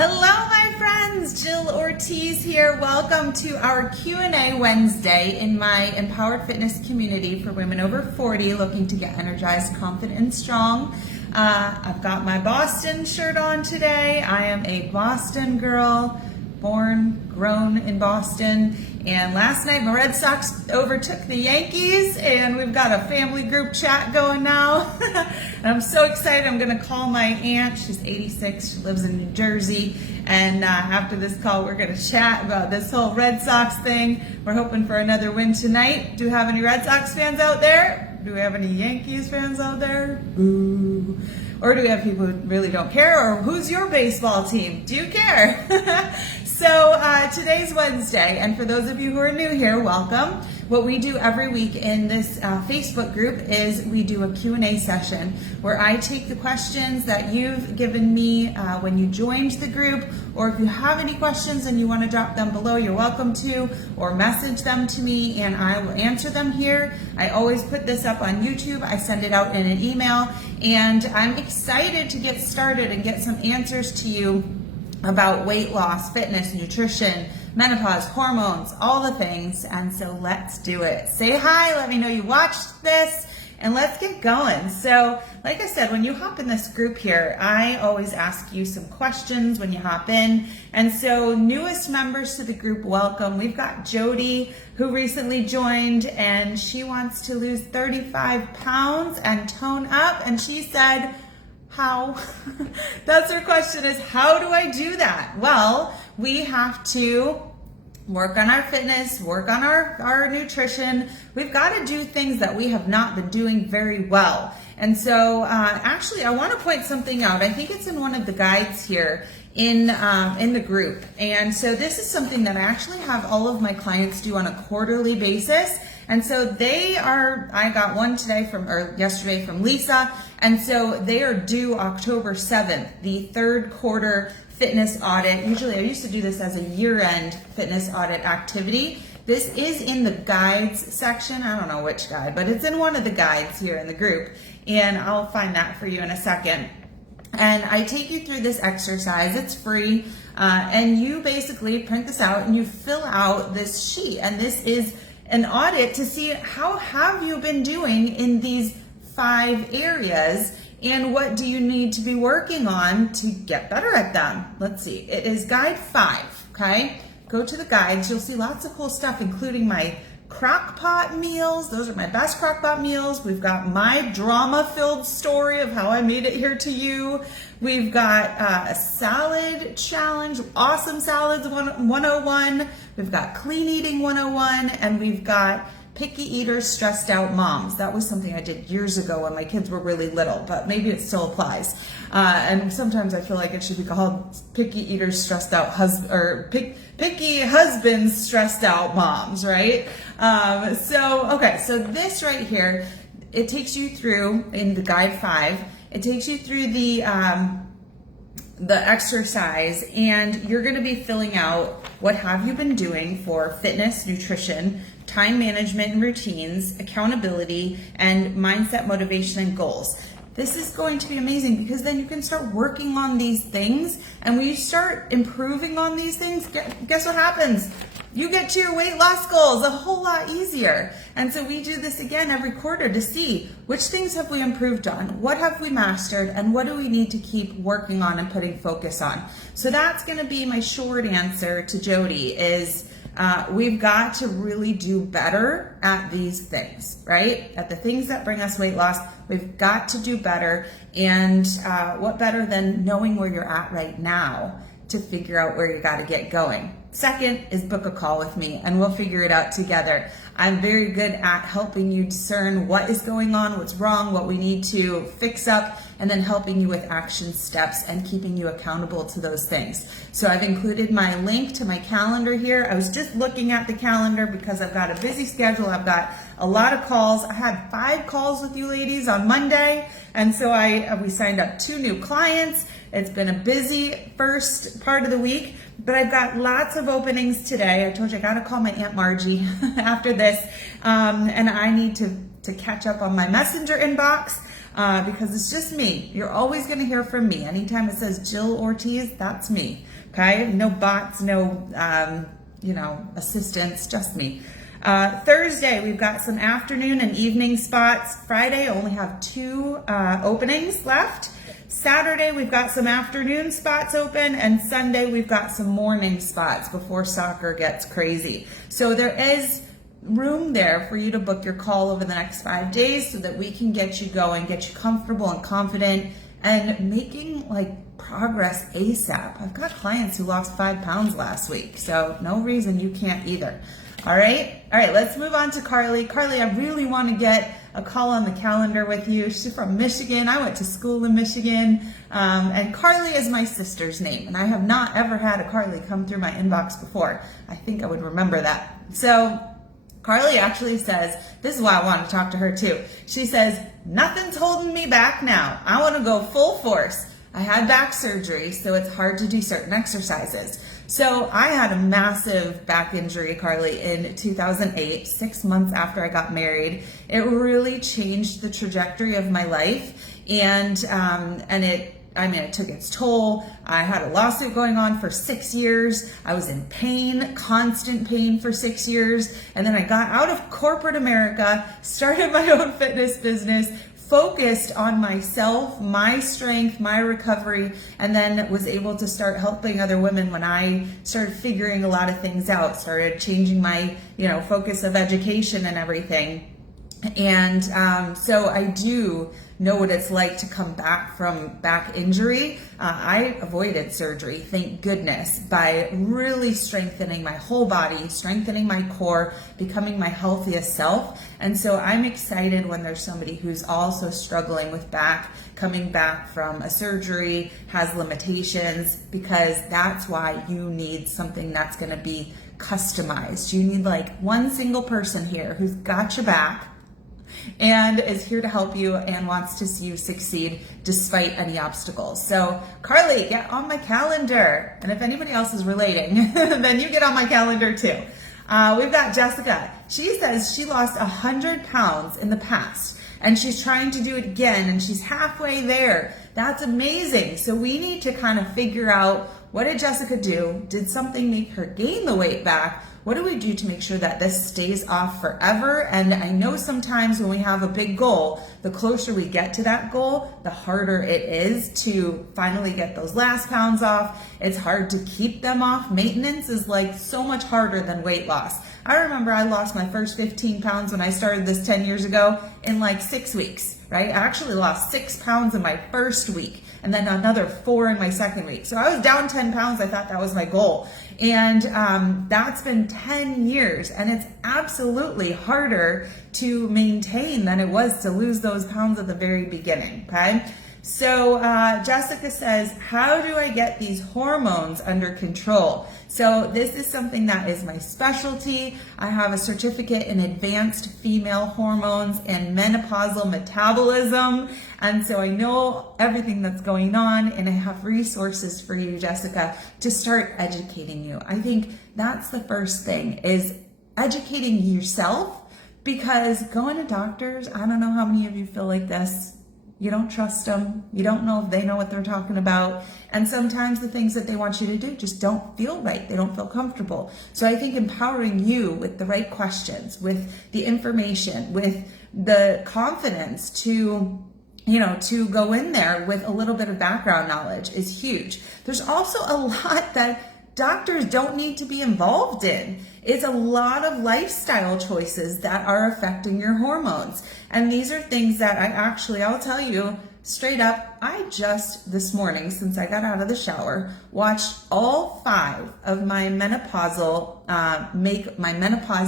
Hello, my friends. Jill Ortiz here. Welcome to our Q&A Wednesday in my empowered fitness community for women over 40 looking to get energized, confident, and strong. I've got my Boston shirt on today. I am a Boston girl, born, grown in Boston. And last night, my Red Sox overtook the Yankees, and we've got a family group chat going now. And I'm so excited. I'm going to call my aunt. She's 86. She lives in New Jersey. And after this call, we're going to chat about this whole Red Sox thing. We're hoping for another win tonight. Do we have any Red Sox fans out there? Do we have any Yankees fans out there? Boo. Or do we have people who really don't care? Or who's your baseball team? Do you care? So today's Wednesday, and for those of you who are new here, welcome. What we do every week in this Facebook group is we do a Q&A session where I take the questions that you've given me when you joined the group, or if you have any questions and you want to drop them below, you're welcome to, or message them to me and I will answer them here. I always put this up on YouTube. I send it out in an email, and I'm excited to get started and get some answers to you about weight loss, fitness, nutrition, menopause, hormones, all the things. And so let's do it. Say hi, let me know you watched this, and let's get going. So like I said, when you hop in this group here, I always ask you some questions when you hop in. And so newest members to the group, welcome. We've got Jody, who recently joined, and she wants to lose 35 pounds and tone up. And she said, how? That's her question, is how do I do that? Well, we have to work on our fitness, work on our nutrition. We've got to do things that we have not been doing very well. And so actually, I want to point something out. I think it's in one of the guides here in the group. And so this is something that I actually have all of my clients do on a quarterly basis. And so I got one yesterday from Lisa. And so they are due October 7th, the third quarter fitness audit. Usually I used to do this as a year-end fitness audit activity. This is in the guides section. I don't know which guide, but it's in one of the guides here in the group. And I'll find that for you in a second. And I take you through this exercise. It's free. And you basically print this out and you fill out this sheet. And this is an audit to see how have you been doing in these 5 areas, and what do you need to be working on to get better at them. Let's see. It is guide 5, okay? Go to the guides. You'll see lots of cool stuff, including my crock-pot meals. Those are my best crock-pot meals. We've got my drama-filled story of how I made it here to you. We've got a salad challenge, awesome salads 101. We've got clean eating 101, and we've got picky eaters, stressed out moms. That was something I did years ago when my kids were really little, but maybe it still applies. And sometimes I feel like it should be called picky eaters, stressed out picky husbands, stressed out moms, right? So this right here, it takes you through in the guide 5. It takes you through the exercise, and you're going to be filling out what have you been doing for fitness, nutrition, time management and routines, accountability, and mindset, motivation, and goals. This is going to be amazing because then you can start working on these things, and when you start improving on these things, guess what happens? You get to your weight loss goals a whole lot easier. And so we do this again every quarter to see which things have we improved on, what have we mastered, and what do we need to keep working on and putting focus on. So that's going to be my short answer to Jody is we've got to really do better at these things, right? At the things that bring us weight loss, we've got to do better. And what better than knowing where you're at right now to figure out where you got to get going. Second is book a call with me and we'll figure it out together. I'm very good at helping you discern what is going on, what's wrong, what we need to fix up, and then helping you with action steps and keeping you accountable to those things. So I've included my link to my calendar here. I was just looking at the calendar because I've got a busy schedule. I've got a lot of calls. I had 5 calls with you ladies on Monday, and so we signed up 2 new clients. It's been a busy first part of the week, but I've got lots of openings today. I told you I got to call my Aunt Margie after this, and I need to catch up on my messenger inbox. because it's just me. You're always going to hear from me. Anytime it says Jill Ortiz, that's me. Okay? No bots, no, assistants, just me. Thursday, we've got some afternoon and evening spots. Friday, I only have 2 openings left. Saturday, we've got some afternoon spots open, and Sunday, we've got some morning spots before soccer gets crazy. So there is room there for you to book your call over the next 5 days so that we can get you going, get you comfortable and confident, and making progress ASAP. I've got clients who lost 5 pounds last week, so no reason you can't either. All right, let's move on to Carly. Carly, I really want to get a call on the calendar with you. She's from Michigan. I went to school in Michigan, and Carly is my sister's name, and I have not ever had a Carly come through my inbox before. I think I would remember that. So Carly actually says, this is why I want to talk to her too. She says, nothing's holding me back now. I want to go full force. I had back surgery, so it's hard to do certain exercises. So I had a massive back injury, Carly, in 2008, 6 months after I got married. It really changed the trajectory of my life, and it took its toll. I had a lawsuit going on for 6 years. I was in pain, constant pain for 6 years. And then I got out of corporate America, started my own fitness business, focused on myself, my strength, my recovery, and then was able to start helping other women when I started figuring a lot of things out, started changing my, focus of education and everything. And so I do know what it's like to come back from back injury. I avoided surgery, thank goodness, by really strengthening my whole body, strengthening my core, becoming my healthiest self. And so I'm excited when there's somebody who's also struggling with back, coming back from a surgery, has limitations, because that's why you need something that's going to be customized. You need one single person here who's got your back and is here to help you and wants to see you succeed despite any obstacles. So Carly, get on my calendar. And if anybody else is relating, then you get on my calendar too. We've got Jessica. She says she lost 100 pounds in the past and she's trying to do it again and she's halfway there. That's amazing. So we need to kind of figure out, what did Jessica do? Did something make her gain the weight back? What do we do to make sure that this stays off forever? And I know sometimes when we have a big goal, the closer we get to that goal, the harder it is to finally get those last pounds off. It's hard to keep them off. Maintenance is so much harder than weight loss. I remember I lost my first 15 pounds when I started this 10 years ago in 6 weeks, right? I actually lost 6 pounds in my first week and then another 4 in my second week. So I was down 10 pounds. I thought that was my goal. And that's been 10 years, and it's absolutely harder to maintain than it was to lose those pounds at the very beginning, okay? So Jessica says, how do I get these hormones under control? So this is something that is my specialty. I have a certificate in advanced female hormones and menopausal metabolism. And so I know everything that's going on, and I have resources for you, Jessica, to start educating you. I think that's the first thing, is educating yourself, because going to doctors, I don't know how many of you feel like this. You don't trust them. You don't know if they know what they're talking about. And sometimes the things that they want you to do just don't feel right. They don't feel comfortable. So I think empowering you with the right questions, with the information, with the confidence to go in there with a little bit of background knowledge is huge. There's also a lot that doctors don't need to be involved in. It's a lot of lifestyle choices that are affecting your hormones. And these are things that I'll tell you straight up, I just this morning, since I got out of the shower, watched all 5 of my Menopause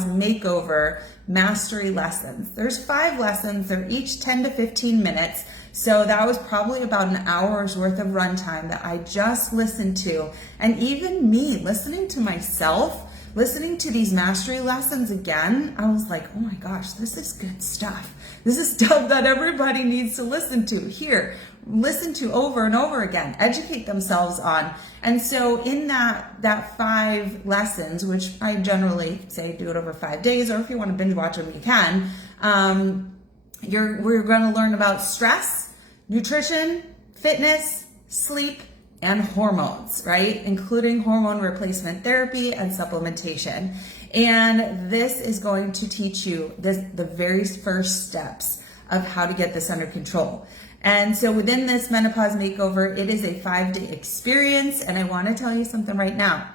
Makeover mastery lessons. There's 5 lessons. They're each 10 to 15 minutes. So that was probably about an hour's worth of runtime that I just listened to. And even me listening to myself, listening to these mastery lessons again, I was like, oh my gosh, this is good stuff. This is stuff that everybody needs to listen to. Here, listen to over and over again, educate themselves on. And so in that 5 lessons, which I generally say do it over 5 days, or if you want to binge watch them, you can. We're going to learn about stress, nutrition, fitness, sleep, and hormones, right? Including hormone replacement therapy and supplementation. And this is going to teach you the very first steps of how to get this under control. And so within this Menopause Makeover, it is a 5-day experience. And I want to tell you something right now.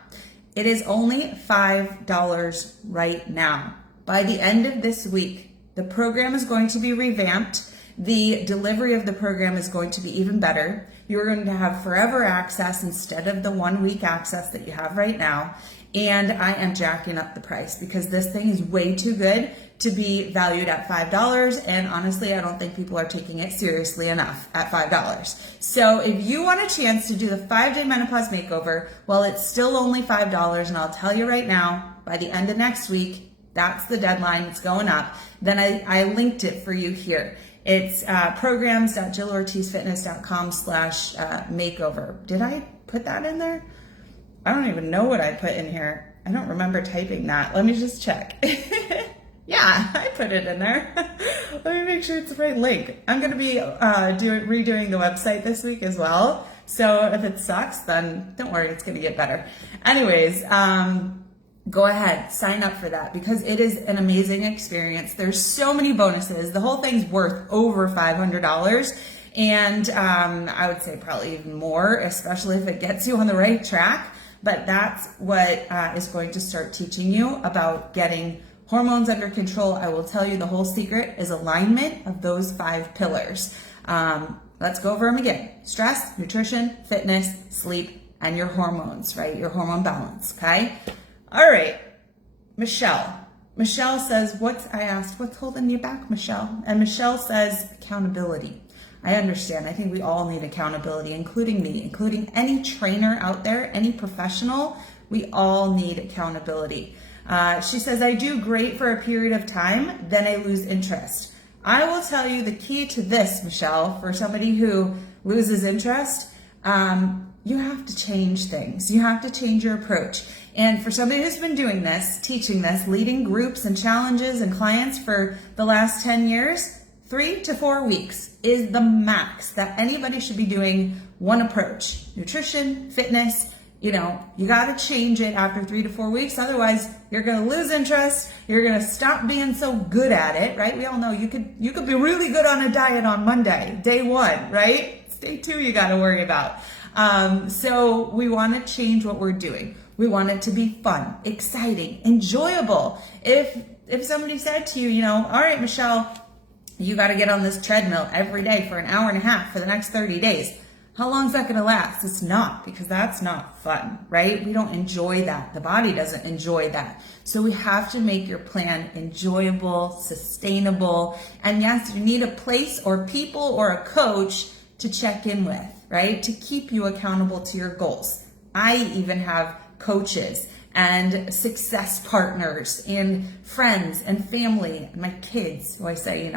It is only $5 right now. By the end of this week, the program is going to be revamped. The delivery of the program is going to be even better. You're going to have forever access instead of the 1-week access that you have right now. And I am jacking up the price because this thing is way too good to be valued at $5. And honestly, I don't think people are taking it seriously enough at $5. So if you want a chance to do the 5-day Menopause Makeover, well, it's still only $5. And I'll tell you right now, by the end of next week, that's the deadline. It's going up. Then I linked it for you here. It's programs.jillortizfitness.com/makeover. Did I put that in there? I don't even know what I put in here. I don't remember typing that. Let me just check. Yeah, I put it in there. Let me make sure it's the right link. I'm going to be redoing the website this week as well. So if it sucks, then don't worry, it's going to get better. Anyways, go ahead, sign up for that because it is an amazing experience. There's so many bonuses. The whole thing's worth over $500. And I would say probably even more, especially if it gets you on the right track. But that's what is going to start teaching you about getting hormones under control. I will tell you the whole secret is alignment of those 5 pillars. Let's go over them again. Stress, nutrition, fitness, sleep, and your hormones, right? Your hormone balance, okay? All right, Michelle. Michelle says, I asked, what's holding you back, Michelle? And Michelle says, accountability. I understand. I think we all need accountability, including me, including any trainer out there, any professional. We all need accountability. She says, I do great for a period of time, then I lose interest. I will tell you the key to this, Michelle, for somebody who loses interest, you have to change things. You have to change your approach. And for somebody who's been doing this, teaching this, leading groups and challenges and clients for the last 10 years, 3 to 4 weeks is the max that anybody should be doing one approach. Nutrition, fitness, you got to change it after 3 to 4 weeks. Otherwise, you're going to lose interest. You're going to stop being so good at it, right? We all know you could be really good on a diet on Monday, day 1, right? It's day 2 you got to worry about. So we want to change what we're doing. We want it to be fun, exciting, enjoyable. If somebody said to you, all right, Michelle, you got to get on this treadmill every day for an hour and a half for the next 30 days. How long is that going to last? It's not, because that's not fun, right? We don't enjoy that. The body doesn't enjoy that. So we have to make your plan enjoyable, sustainable. And yes, you need a place or people or a coach to check in with, right? To keep you accountable to your goals. I even have coaches and success partners and friends and family and my kids who I say,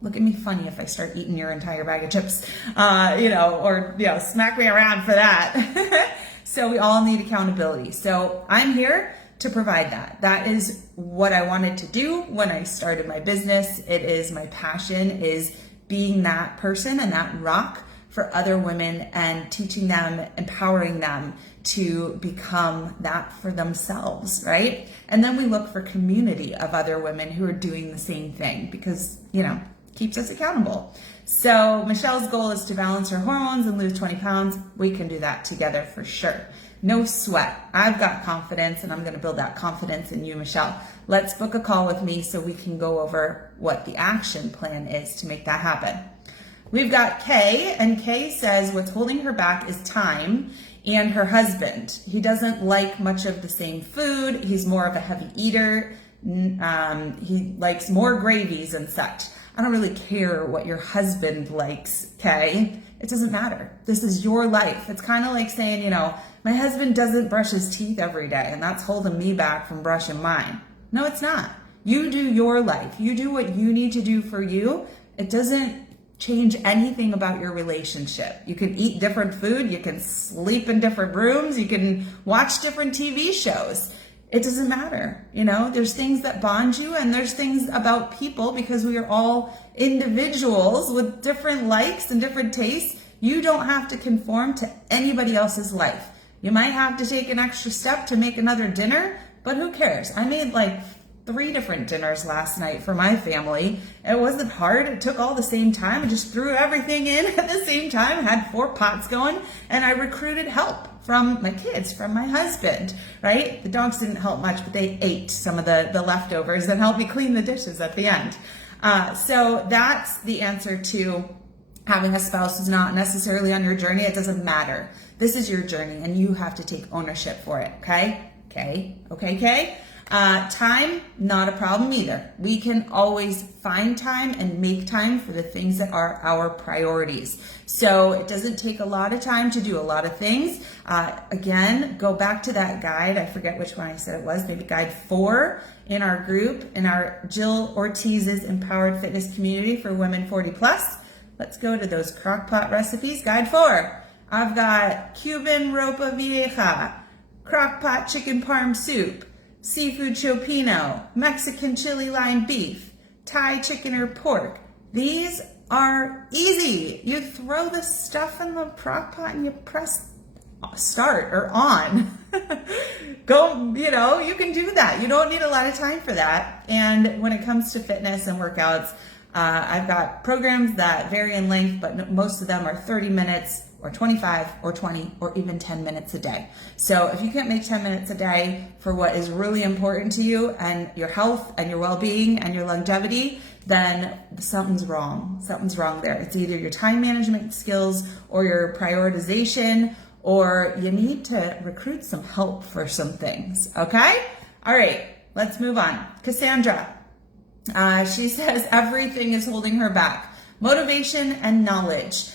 look at me funny if I start eating your entire bag of chips, or smack me around for that. So we all need accountability. So I'm here to provide that. That is what I wanted to do when I started my business. It is my passion, is being that person and that rock for other women and teaching them, empowering them to become that for themselves, right? And then we look for community of other women who are doing the same thing because, keeps us accountable. So Michelle's goal is to balance her hormones and lose 20 pounds. We can do that together for sure. No sweat. I've got confidence and I'm going to build that confidence in you, Michelle. Let's book a call with me so we can go over what the action plan is to make that happen. We've got Kay, and Kay says what's holding her back is time and her husband. He doesn't like much of the same food. He's more of a heavy eater. He likes more gravies and such. I don't really care what your husband likes, Kay. It doesn't matter. This is your life. It's kind of like saying, my husband doesn't brush his teeth every day and that's holding me back from brushing mine. No, it's not. You do your life. You do what you need to do for you. It doesn't change anything about your relationship. You can eat different food. You can sleep in different rooms. You can watch different TV shows. it doesn't matter. There's things that bond you, and there's things about people, because we are all individuals with different likes and different tastes. You don't have to conform to anybody else's life. You might have to take an extra step to make another dinner, but who cares? I made like 3 different dinners last night for my family. It wasn't hard. It took all the same time. I just threw everything in at the same time, had 4 pots going, and I recruited help from my kids, from my husband, right? The dogs didn't help much, but they ate some of the leftovers and helped me clean the dishes at the end. So that's the answer to having a spouse who's not necessarily on your journey. It doesn't matter. This is your journey, and you have to take ownership for it, okay? Okay. Time, not a problem either. We can always find time and make time for the things that are our priorities. So it doesn't take a lot of time to do a lot of things. Again, go back to that guide. I forget which one I said it was, maybe guide 4 in our group, in our Jill Ortiz's Empowered Fitness Community for Women 40 Plus. Let's go to those crockpot recipes. Guide 4. I've got Cuban ropa vieja, crockpot chicken parm soup, seafood chopino, Mexican chili lime beef, Thai chicken or pork. These are easy. You throw the stuff in the crock pot and you press start or on. Go, you can do that. You don't need a lot of time for that. And when it comes to fitness and workouts, I've got programs that vary in length, but most of them are 30 minutes or 25 or 20 or even 10 minutes a day. So if you can't make 10 minutes a day for what is really important to you and your health and your well-being and your longevity, then something's wrong. Something's wrong there. It's either your time management skills or your prioritization, or you need to recruit some help for some things, okay? All right, let's move on. Cassandra. She says everything is holding her back. Motivation and knowledge.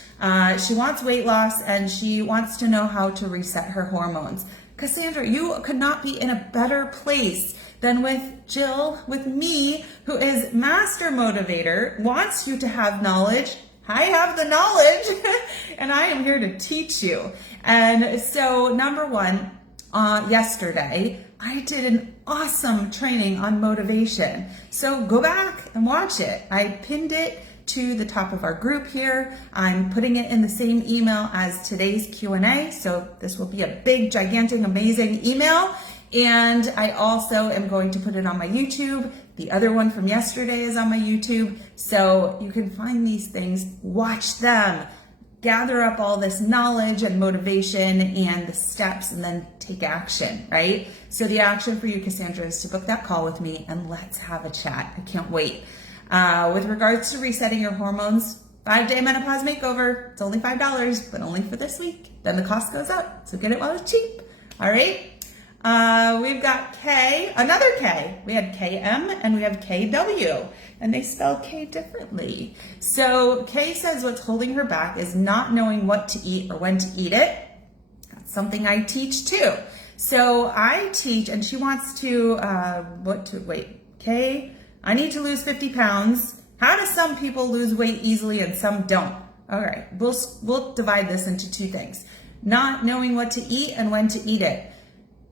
She wants weight loss and she wants to know how to reset her hormones. Cassandra, you could not be in a better place than with Jill, with me, who is master motivator, wants you to have knowledge. I have the knowledge and I am here to teach you. And so number 1, yesterday, I did an awesome training on motivation. So go back and watch it. I pinned it to the top of our group here. I'm putting it in the same email as today's Q&A. So this will be a big, gigantic, amazing email. And I also am going to put it on my YouTube. The other one from yesterday is on my YouTube. So you can find these things, watch them, gather up all this knowledge and motivation and the steps, and then take action, right? So the action for you, Cassandra, is to book that call with me and let's have a chat. I can't wait. With regards to resetting your hormones, 5-day menopause makeover. It's only $5, but only for this week. Then the cost goes up. So get it while it's cheap. All right. We've got K, another K. We had KM and we have KW, and they spell K differently. So K says what's holding her back is not knowing what to eat or when to eat it. That's something I teach too. So I teach, and she wants to, K, I need to lose 50 pounds. How do some people lose weight easily and some don't? All right, we'll divide this into 2 things. Not knowing what to eat and when to eat it.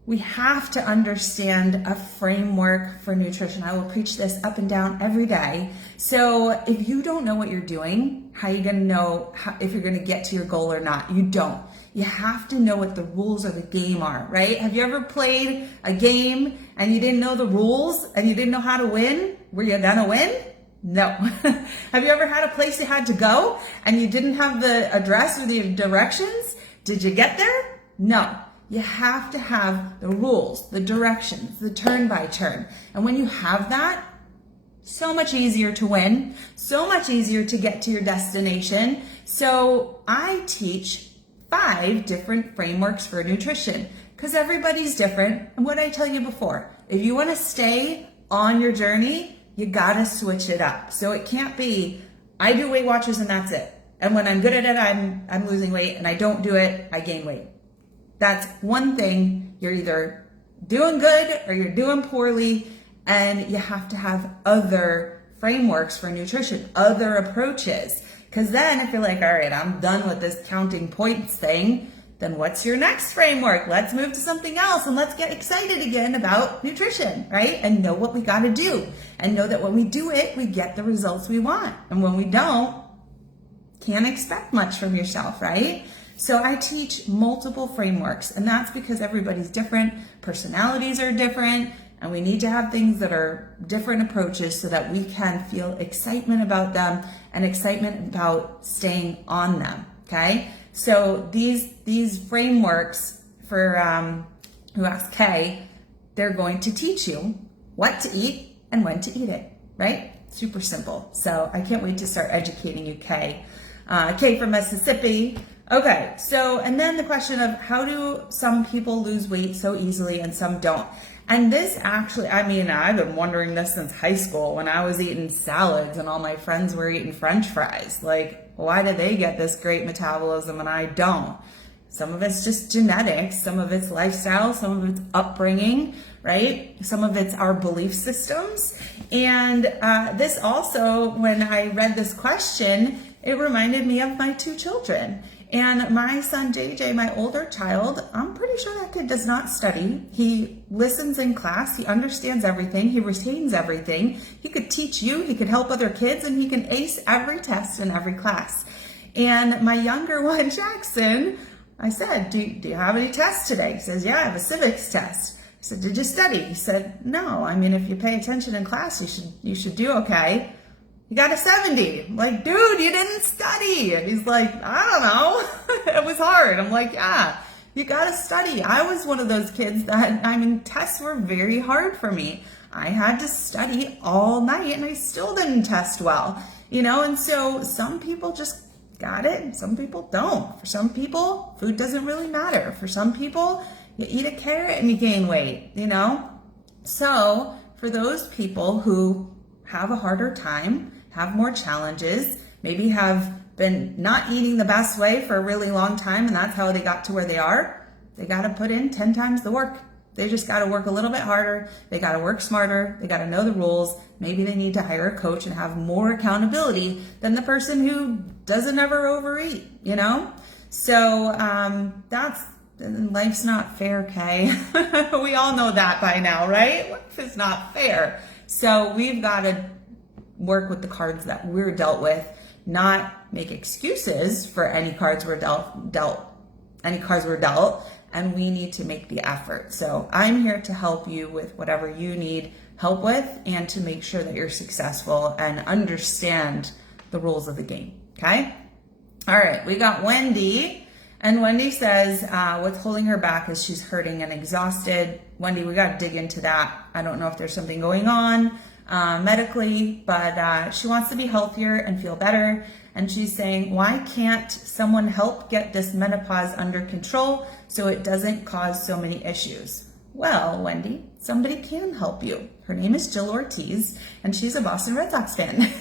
We have to understand a framework for nutrition. I will preach this up and down every day. So if you don't know what you're doing, how are you going to know if you're going to get to your goal or not? You don't. You have to know what the rules of the game are, right? Have you ever played a game and you didn't know the rules and you didn't know how to win? Were you going to win? No. Have you ever had a place you had to go and you didn't have the address or the directions? Did you get there? No. You have to have the rules, the directions, the turn by turn. And when you have that, so much easier to win, so much easier to get to your destination. So I teach 5 different frameworks for nutrition because everybody's different. And what I tell you before, if you want to stay on your journey, you got to switch it up. So it can't be, I do Weight Watchers and that's it. And when I'm good at it, I'm losing weight, and I don't do it, I gain weight. That's one thing. You're either doing good or you're doing poorly, and you have to have other frameworks for nutrition, other approaches. Because then if you're like, all right, I'm done with this counting points thing, then what's your next framework? Let's move to something else and let's get excited again about nutrition, right? And know what we got to do and know that when we do it, we get the results we want. And when we don't, can't expect much from yourself, right? So I teach multiple frameworks, and that's because everybody's different, personalities are different, and we need to have things that are different approaches so that we can feel excitement about them and excitement about staying on them, okay? So these frameworks for Who Asked Kay, they're going to teach you what to eat and when to eat it, right? Super simple. So I can't wait to start educating you, Kay. Kay from Mississippi. Okay, so, and then the question of how do some people lose weight so easily and some don't? And this actually, I mean, I've been wondering this since high school when I was eating salads and all my friends were eating French fries. Like, why do they get this great metabolism and I don't? Some of it's just genetics, some of it's lifestyle, some of it's upbringing, right? Some of it's our belief systems. And this also, when I read this question, it reminded me of my two children. And my son, JJ, my older child, I'm pretty sure that kid does not study. He listens in class. He understands everything. He retains everything. He could teach you. He could help other kids, and he can ace every test in every class. And my younger one, Jackson, I said, do you have any tests today? He says, yeah, I have a civics test. I said, did you study? He said, no. I mean, if you pay attention in class, you should do okay. He got a 70. I'm like, dude, you didn't study. And he's like, I don't know. It was hard. I'm like, yeah, you got to study. I was one of those kids that, I mean, tests were very hard for me. I had to study all night and I still didn't test well, you know? And so some people just got it and some people don't. For some people, food doesn't really matter. For some people, you eat a carrot and you gain weight, you know? So for those people who have a harder time, have more challenges, maybe have been not eating the best way for a really long time, and that's how they got to where they are, they got to put in 10 times the work. They just got to work a little bit harder. They got to work smarter. They got to know the rules. Maybe they need to hire a coach and have more accountability than the person who doesn't ever overeat, you know? So life's not fair, Kay. We all know that by now, right? Life is not fair. So we've got to work with the cards that we're dealt with, not make excuses for any cards we're dealt, and we need to make the effort. So I'm here to help you with whatever you need help with and to make sure that you're successful and understand the rules of the game, okay? All right, we got Wendy, and Wendy says what's holding her back is she's hurting and exhausted. Wendy, we got to dig into that. I don't know if there's something going on medically, but she wants to be healthier and feel better. And she's saying, why can't someone help get this menopause under control so it doesn't cause so many issues? Well, Wendy, somebody can help you. Her name is Jill Ortiz, and she's a Boston Red Sox fan.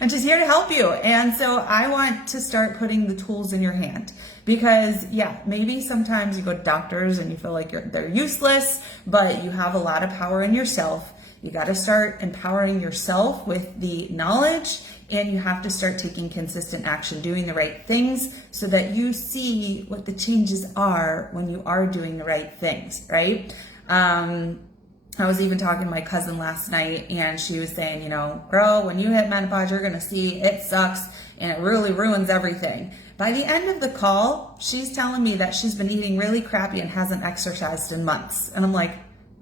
And she's here to help you. And so I want to start putting the tools in your hand. Because, yeah, maybe sometimes you go to doctors and you feel like they're useless, but you have a lot of power in yourself. You got to start empowering yourself with the knowledge, and you have to start taking consistent action, doing the right things so that you see what the changes are when you are doing the right things, right? I was even talking to my cousin last night, and she was saying, you know, girl, when you hit menopause, you're going to see it sucks and it really ruins everything. By the end of the call, she's telling me that she's been eating really crappy and hasn't exercised in months. And I'm like,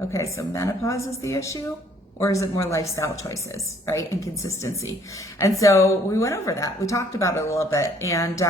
okay, so menopause is the issue? Or is it more lifestyle choices, right? And consistency. And so we went over that. We talked about it a little bit. And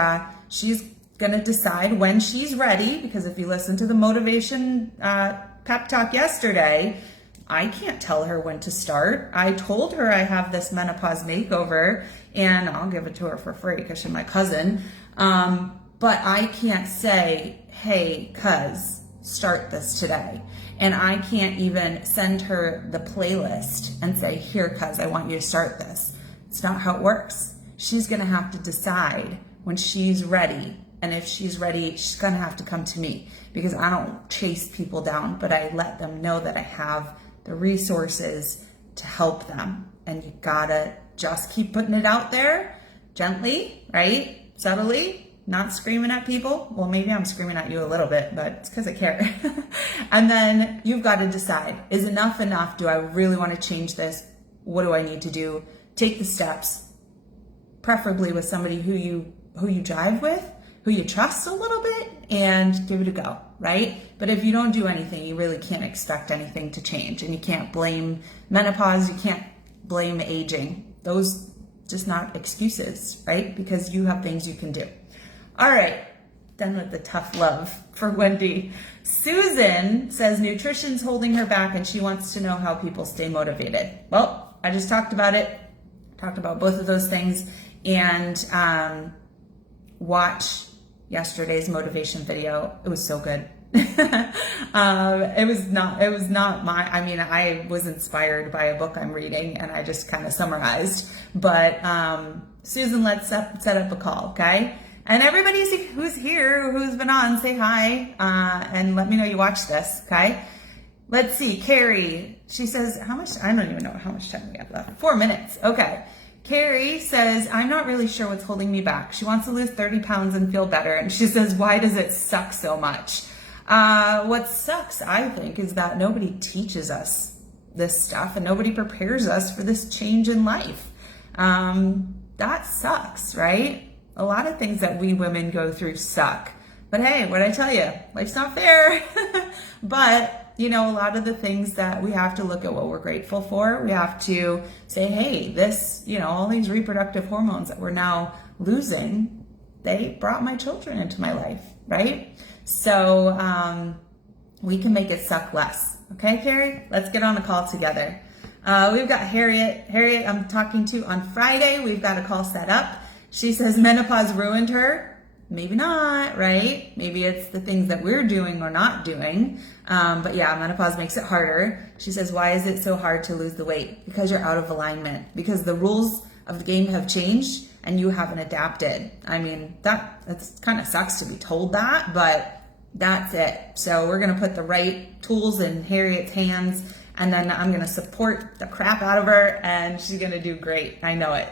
she's going to decide when she's ready, because if you listen to the motivation pep talk yesterday, I can't tell her when to start. I told her I have this Menopause Makeover, and I'll give it to her for free because she's my cousin. But I can't say, hey, cuz, start this today. And I can't even send her the playlist and say, here, cuz, I want you to start this. It's not how it works. She's going to have to decide when she's ready. And if she's ready, she's going to have to come to me, because I don't chase people down, but I let them know that I have the resources to help them. And you got to just keep putting it out there gently, right? Subtly, not screaming at people. Well, maybe I'm screaming at you a little bit, but it's because I care. And then you've got to decide, is enough enough? Do I really want to change this? What do I need to do? Take the steps, preferably with somebody who you jive with, who you trust a little bit, and give it a go, right? But if you don't do anything, you really can't expect anything to change. And you can't blame menopause, you can't blame aging. Those just not excuses, right? Because you have things you can do. All right, done with the tough love for Wendy. Susan says nutrition's holding her back and she wants to know how people stay motivated. Well, I just talked about it, talked about both of those things, and watch yesterday's motivation video. It was so good. It was not my, I mean, I was inspired by a book I'm reading and I just kind of summarized, but Susan, let's set up a call, okay? And everybody who's here, who's been on, say hi, and let me know you watched this, okay? Let's see, Carrie, she says, how much, I don't even know how much time we have left. 4 minutes, okay. Carrie says, I'm not really sure what's holding me back. She wants to lose 30 pounds and feel better. And she says, why does it suck so much? What sucks, I think, is that nobody teaches us this stuff and nobody prepares us for this change in life. That sucks, right? A lot of things that we women go through suck. But hey, what'd I tell you? Life's not fair. But you know, a lot of the things that we have to look at what we're grateful for. We have to say, hey, this, you know, all these reproductive hormones that we're now losing, they brought my children into my life, right? So we can make it suck less. Okay, Carrie? Let's get on a call together. We've got Harriet. Harriet, I'm talking to on Friday. We've got a call set up. She says menopause ruined her. Maybe not, right? Maybe it's the things that we're doing or not doing. But yeah, menopause makes it harder. She says, why is it so hard to lose the weight? Because you're out of alignment. Because the rules of the game have changed and you haven't adapted. I mean, that's kind of sucks to be told that, but that's it. So we're going to put the right tools in Harriet's hands, and then I'm going to support the crap out of her, and she's going to do great. I know it.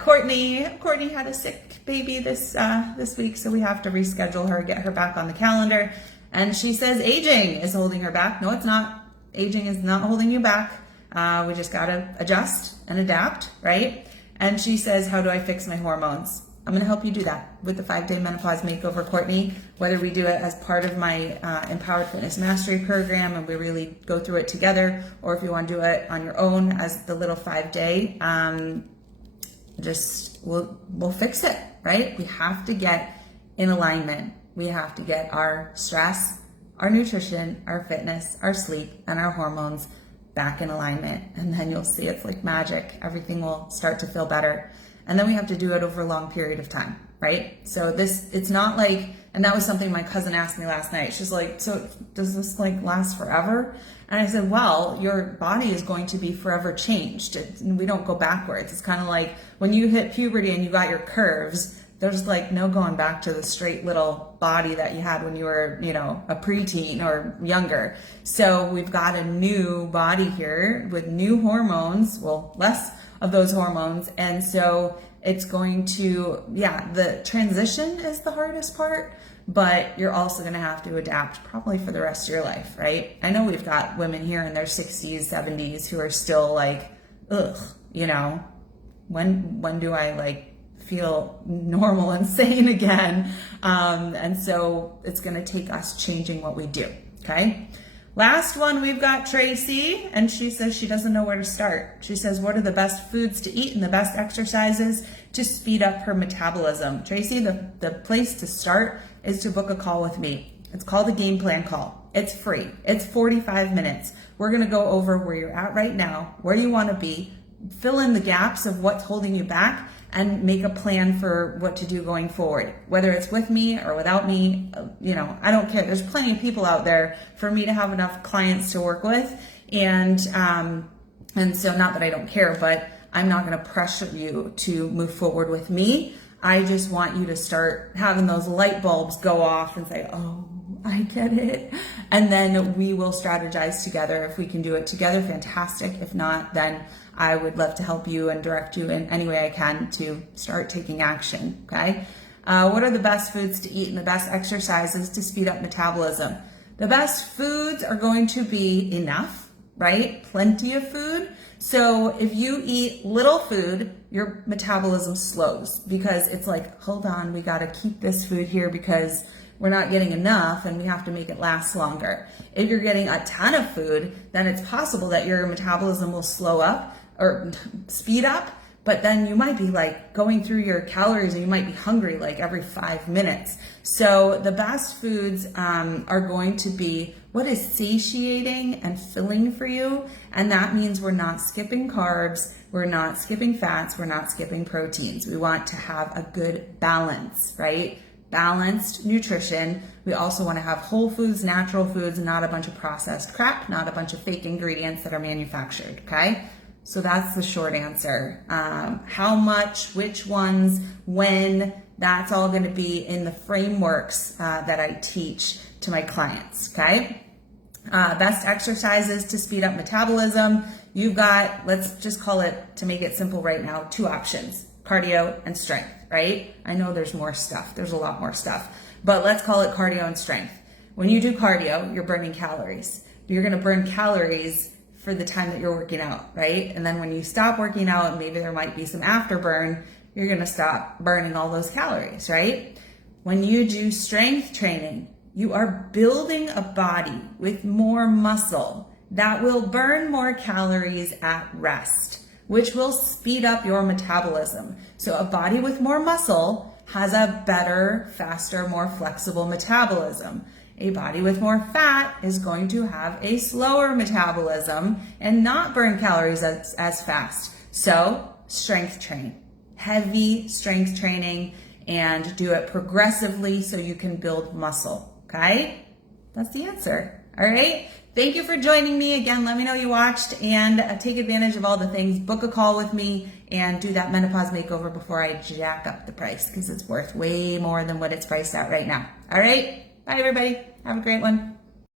Courtney had a sick baby this week, so we have to reschedule her, get her back on the calendar. And she says aging is holding her back. No, it's not. Aging is not holding you back. We just got to adjust and adapt, right? And she says, how do I fix my hormones? I'm going to help you do that with the 5-day Menopause Makeover, Courtney, whether we do it as part of my Empowered Fitness Mastery program and we really go through it together, or if you want to do it on your own as the little 5-day, we'll fix it, right? We have to get in alignment. We have to get our stress, our nutrition, our fitness, our sleep, and our hormones back in alignment. And then you'll see it's like magic. Everything will start to feel better. And then we have to do it over a long period of time, right? So it's not like, and that was something my cousin asked me last night. She's like, so does this like last forever? And I said, well, your body is going to be forever changed. We don't go backwards. It's kind of like when you hit puberty and you got your curves, there's like no going back to the straight little body that you had when you were, you know, a preteen or younger. So we've got a new body here with new hormones, well, less of those hormones. And so it's going to, the transition is the hardest part, but you're also going to have to adapt probably for the rest of your life, right? I know we've got women here in their 60s, 70s who are still like, ugh, you know, when do I like feel normal and sane again? And so it's going to take us changing what we do, okay? Last one, we've got Tracy, and she says she doesn't know where to start. She says, what are the best foods to eat and the best exercises to speed up her metabolism? Tracy, the place to start is to book a call with me. It's called a game plan call. It's free. It's 45 minutes. We're going to go over where you're at right now, where you want to be, fill in the gaps of what's holding you back, and make a plan for what to do going forward. Whether it's with me or without me, you know, I don't care. There's plenty of people out there for me to have enough clients to work with. And so not that I don't care, but I'm not going to pressure you to move forward with me. I just want you to start having those light bulbs go off and say, oh, I get it. And then we will strategize together. If we can do it together, fantastic. If not, then I would love to help you and direct you in any way I can to start taking action, okay? What are the best foods to eat and the best exercises to speed up metabolism? The best foods are going to be enough, right? Plenty of food. So if you eat little food, your metabolism slows because it's like, hold on, we got to keep this food here because we're not getting enough and we have to make it last longer. If you're getting a ton of food, then it's possible that your metabolism will slow up or speed up, but then you might be like going through your calories and you might be hungry like every 5 minutes. So the best foods are going to be what is satiating and filling for you. And that means we're not skipping carbs, we're not skipping fats, we're not skipping proteins. We want to have a good balance, right? Balanced nutrition. We also want to have whole foods, natural foods, not a bunch of processed crap, not a bunch of fake ingredients that are manufactured, okay? So that's the short answer. How much, which ones, when, that's all going to be in the frameworks that I teach to my clients, okay? Best exercises to speed up metabolism. You've got, let's just call it, to make it simple right now, 2 options, cardio and strength, right? I know there's more stuff. There's a lot more stuff, but let's call it cardio and strength. When you do cardio, you're burning calories. You're going to burn calories for the time that you're working out, right? And then when you stop working out, maybe there might be some afterburn, you're going to stop burning all those calories, right? When you do strength training, you are building a body with more muscle that will burn more calories at rest, which will speed up your metabolism. So a body with more muscle has a better, faster, more flexible metabolism. A body with more fat is going to have a slower metabolism and not burn calories as fast. So strength train, heavy strength training, and do it progressively so you can build muscle, okay? That's the answer, all right? Thank you for joining me. Again, let me know you watched and take advantage of all the things. Book a call with me and do that menopause makeover before I jack up the price because it's worth way more than what it's priced at right now. All right? Bye, everybody. Have a great one.